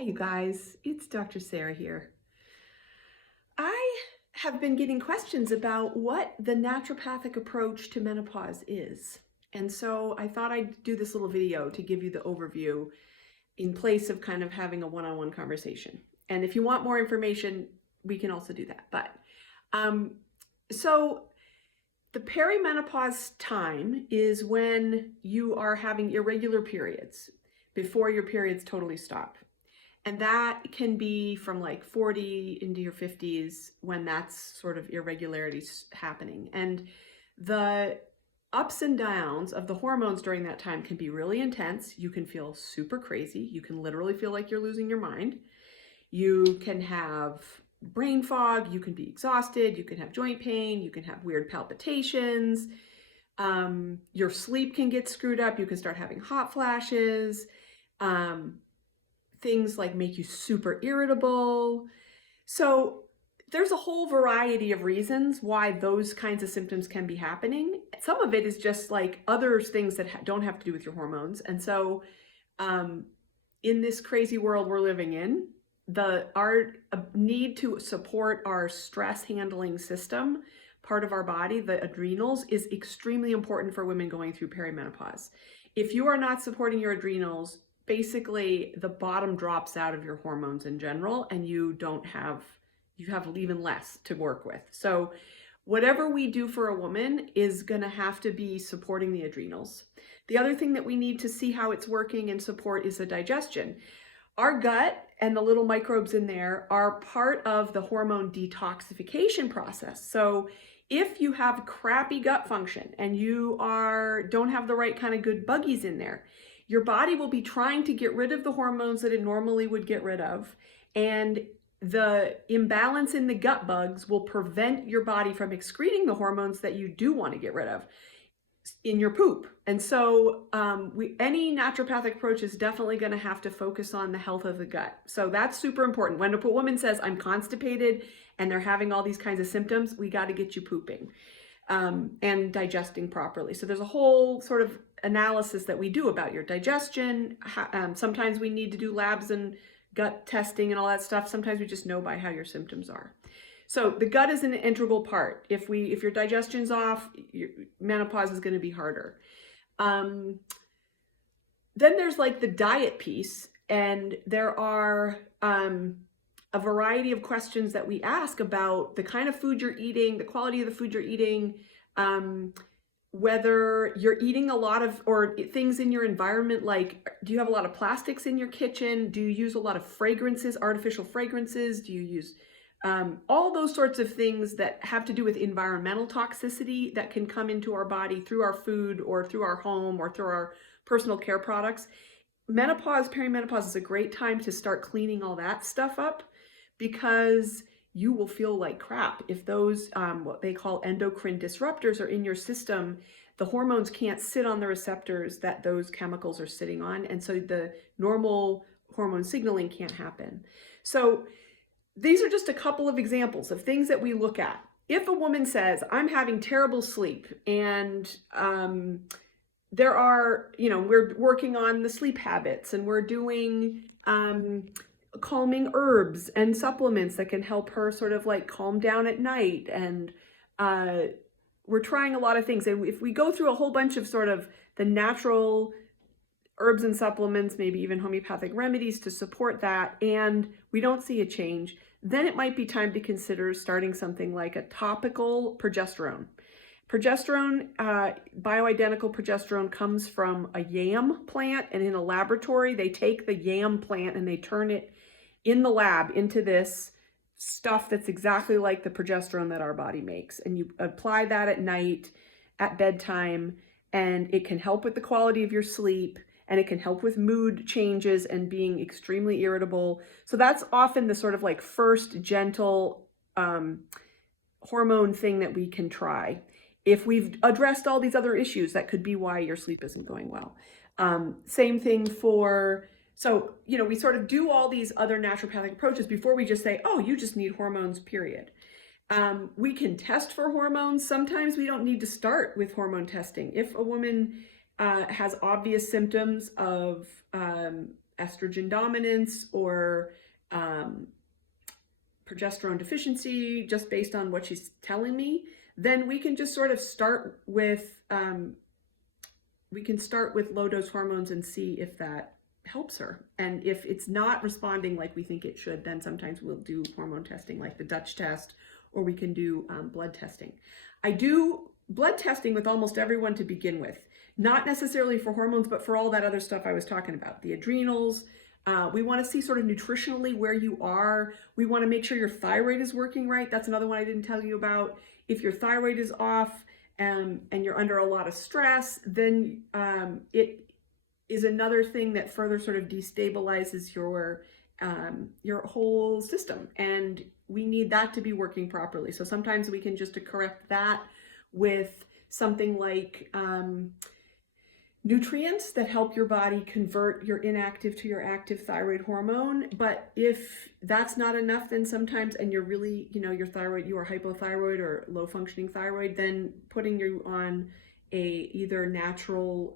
Hi, you guys. It's Dr. Sarah here. I have been getting questions about what the naturopathic approach to menopause is. And so I thought I'd do this little video to give you the overview in place of kind of having a one-on-one conversation. And if you want more information, we can also do that. So the perimenopause time is when you are having irregular periods before your periods totally stop. And that can be from like 40 into your 50s when that's sort of irregularities happening. And the ups and downs of the hormones during that time can be really intense. You can feel super crazy. You can literally feel like you're losing your mind. You can have brain fog. You can be exhausted. You can have joint pain. You can have weird palpitations. Your sleep can get screwed up. You can start having hot flashes. Things like make you super irritable. So there's a whole variety of reasons why those kinds of symptoms can be happening. Some of it is just like other things that don't have to do with your hormones. And so in this crazy world we're living in, our need to support our stress handling system, part of our body, the adrenals, is extremely important for women going through perimenopause. If you are not supporting your adrenals, basically the bottom drops out of your hormones in general, and you have even less to work with. So whatever we do for a woman is going to have to be supporting the adrenals. The other thing that we need to see how it's working and support is the digestion. Our gut and the little microbes in there are part of the hormone detoxification process. So if you have crappy gut function and you don't have the right kind of good buggies in there, your body will be trying to get rid of the hormones that it normally would get rid of. And the imbalance in the gut bugs will prevent your body from excreting the hormones that you do want to get rid of in your poop. And so any naturopathic approach is definitely going to have to focus on the health of the gut. So that's super important. When a woman says, I'm constipated and they're having all these kinds of symptoms, we got to get you pooping and digesting properly. So there's a whole sort of analysis that we do about your digestion. Sometimes we need to do labs and gut testing and all that stuff. Sometimes we just know by how your symptoms are. So the gut is an integral part. If your digestion's off, your menopause is going to be harder. Then there's like the diet piece, and there are a variety of questions that we ask about the kind of food you're eating, the quality of the food you're eating, whether you're eating a lot of, or things in your environment, like do you have a lot of plastics in your kitchen? Do you use a lot of fragrances, artificial fragrances? Do you use all those sorts of things that have to do with environmental toxicity that can come into our body through our food or through our home or through our personal care products? Perimenopause is a great time to start cleaning all that stuff up, because you will feel like crap if those what they call endocrine disruptors are in your system. The hormones can't sit on the receptors that those chemicals are sitting on, and so the normal hormone signaling can't happen. So these are just a couple of examples of things that we look at. If a woman says, I'm having terrible sleep, and we're working on the sleep habits, and we're doing calming herbs and supplements that can help her sort of like calm down at night, and we're trying a lot of things. And if we go through a whole bunch of sort of the natural herbs and supplements, maybe even homeopathic remedies to support that, and we don't see a change, then it might be time to consider starting something like a topical progesterone. Progesterone, bioidentical progesterone, comes from a yam plant, and in a laboratory, they take the yam plant and they turn it in the lab into this stuff that's exactly like the progesterone that our body makes. And you apply that at night, at bedtime, and it can help with the quality of your sleep, and it can help with mood changes and being extremely irritable. So that's often the sort of like first gentle hormone thing that we can try. If we've addressed all these other issues, that could be why your sleep isn't going well. Same thing so, we sort of do all these other naturopathic approaches before we just say, oh, you just need hormones, period. We can test for hormones. Sometimes we don't need to start with hormone testing. If a woman has obvious symptoms of estrogen dominance or um, progesterone deficiency, just based on what she's telling me, then we can just sort of start with low dose hormones and see if that helps her. And if it's not responding like we think it should, then sometimes we'll do hormone testing like the Dutch test, or we can do blood testing. I do blood testing with almost everyone to begin with, not necessarily for hormones, but for all that other stuff I was talking about, the adrenals. We want to see sort of nutritionally where you are. We want to make sure your thyroid is working right. That's another one I didn't tell you about. If your thyroid is off and you're under a lot of stress, then it is another thing that further sort of destabilizes your whole system. And we need that to be working properly. So sometimes we can just correct that with something like nutrients that help your body convert your inactive to your active thyroid hormone. But if that's not enough, then sometimes, and you're really, your thyroid, you are hypothyroid or low functioning thyroid, then putting you on either natural,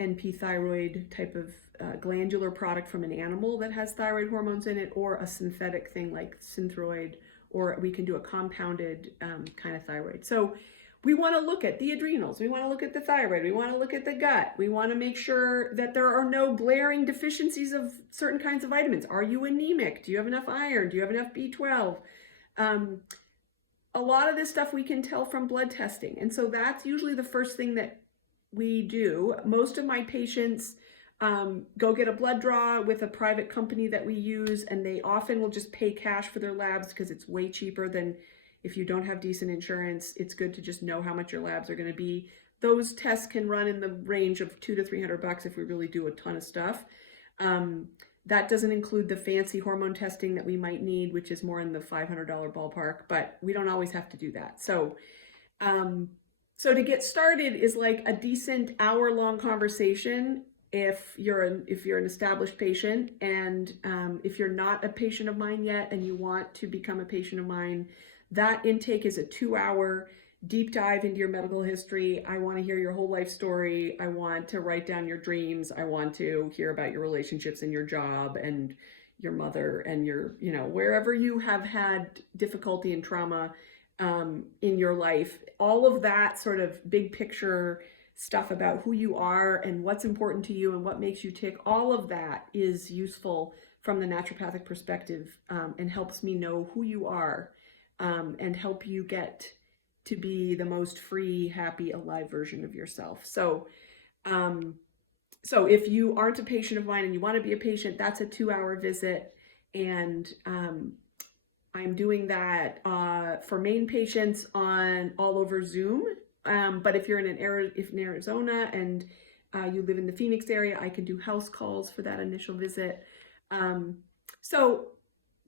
NP thyroid type of glandular product from an animal that has thyroid hormones in it, or a synthetic thing like Synthroid, or we can do a compounded kind of thyroid. So we want to look at the adrenals, we want to look at the thyroid, we want to look at the gut, we want to make sure that there are no glaring deficiencies of certain kinds of vitamins. Are you anemic? Do you have enough iron? Do you have enough B12? A lot of this stuff we can tell from blood testing. And so that's usually the first thing that we do. Most of my patients go get a blood draw with a private company that we use, and they often will just pay cash for their labs because it's way cheaper than if you don't have decent insurance. It's good to just know how much your labs are going to be. Those tests can run in the range of $200 to $300 if we really do a ton of stuff. That doesn't include the fancy hormone testing that we might need, which is more in the $500 ballpark, but we don't always have to do that. So to get started is like a decent hour-long conversation if you're an established patient, and if you're not a patient of mine yet and you want to become a patient of mine, that intake is a 2-hour deep dive into your medical history. I want to hear your whole life story. I want to write down your dreams. I want to hear about your relationships and your job and your mother and your, wherever you have had difficulty and trauma in your life. All of that sort of big picture stuff about who you are and what's important to you and what makes you tick, all of that is useful from the naturopathic perspective, and helps me know who you are, and help you get to be the most free, happy, alive version of yourself. So if you aren't a patient of mine and you want to be a patient, that's a 2-hour visit. And I'm doing that for Maine patients all over Zoom. But if you're in Arizona and you live in the Phoenix area, I can do house calls for that initial visit. So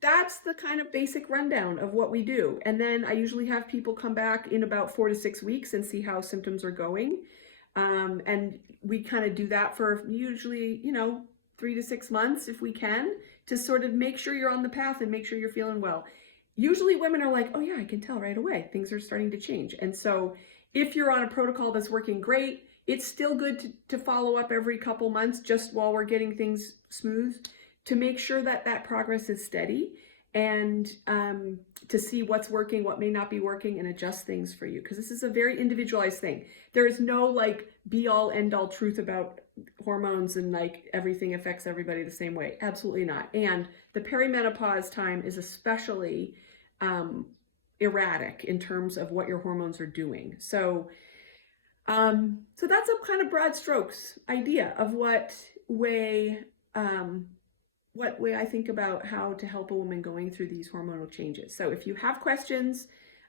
that's the kind of basic rundown of what we do. And then I usually have people come back in about 4 to 6 weeks and see how symptoms are going. And we kind of do that for usually, 3 to 6 months if we can, to sort of make sure you're on the path and make sure you're feeling well. Usually women are like, oh yeah, I can tell right away. Things are starting to change. And so if you're on a protocol that's working great, it's still good to follow up every couple months just while we're getting things smooth, to make sure that that progress is steady, and to see what's working, what may not be working, and adjust things for you. Because this is a very individualized thing. There is no be all end all truth about hormones and everything affects everybody the same way. Absolutely not. And the perimenopause time is especially erratic in terms of what your hormones are doing. So that's a kind of broad strokes idea of what way I think about how to help a woman going through these hormonal changes. So if you have questions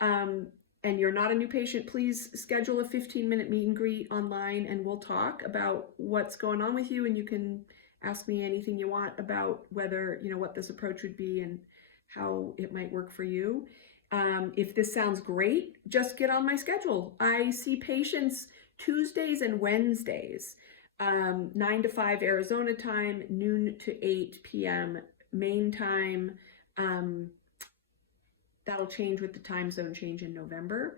and you're not a new patient, please schedule a 15-minute meet and greet online, and we'll talk about what's going on with you, and you can ask me anything you want about whether, what this approach would be and how it might work for you. If this sounds great, just get on my schedule. I see patients Tuesdays and Wednesdays, 9 to 5 Arizona time, noon to 8 p.m. Maine time. That'll change with the time zone change in November.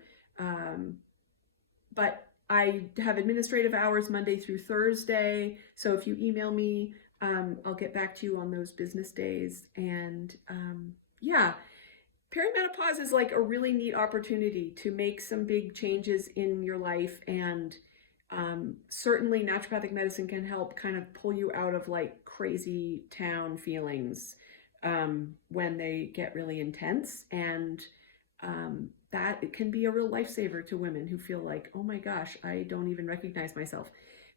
But I have administrative hours Monday through Thursday. So if you email me, I'll get back to you on those business days. And yeah, perimenopause is like a really neat opportunity to make some big changes in your life. And certainly naturopathic medicine can help kind of pull you out of like crazy town feelings when they get really intense. And that it can be a real lifesaver to women who feel like, oh my gosh, I don't even recognize myself.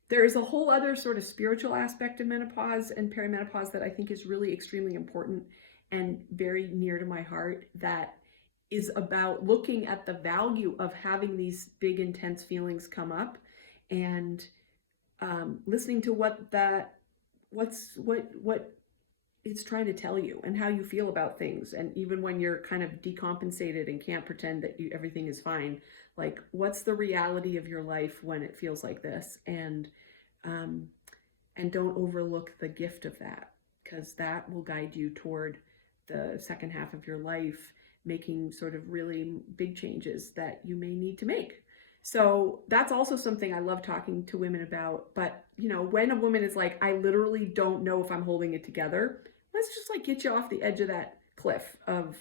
There is a whole other sort of spiritual aspect of menopause and perimenopause that I think is really extremely important and very near to my heart, that is about looking at the value of having these big intense feelings come up, and listening to what it's trying to tell you and how you feel about things. And even when you're kind of decompensated and can't pretend that everything is fine, like what's the reality of your life when it feels like this? And don't overlook the gift of that, because that will guide you toward the second half of your life, making sort of really big changes that you may need to make. So that's also something I love talking to women about. But, when a woman is like, I literally don't know if I'm holding it together, let's just like get you off the edge of that cliff of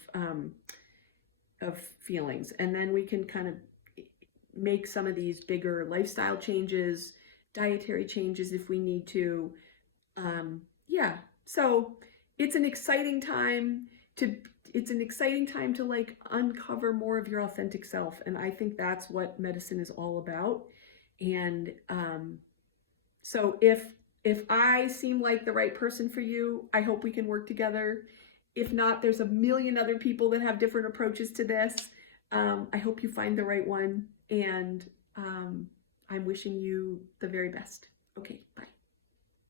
feelings. And then we can kind of make some of these bigger lifestyle changes, dietary changes if we need to. Yeah. So it's an exciting time to like uncover more of your authentic self. And I think that's what medicine is all about. And so if I seem like the right person for you, I hope we can work together. If not, there's a million other people that have different approaches to this. I hope you find the right one. And I'm wishing you the very best. Okay.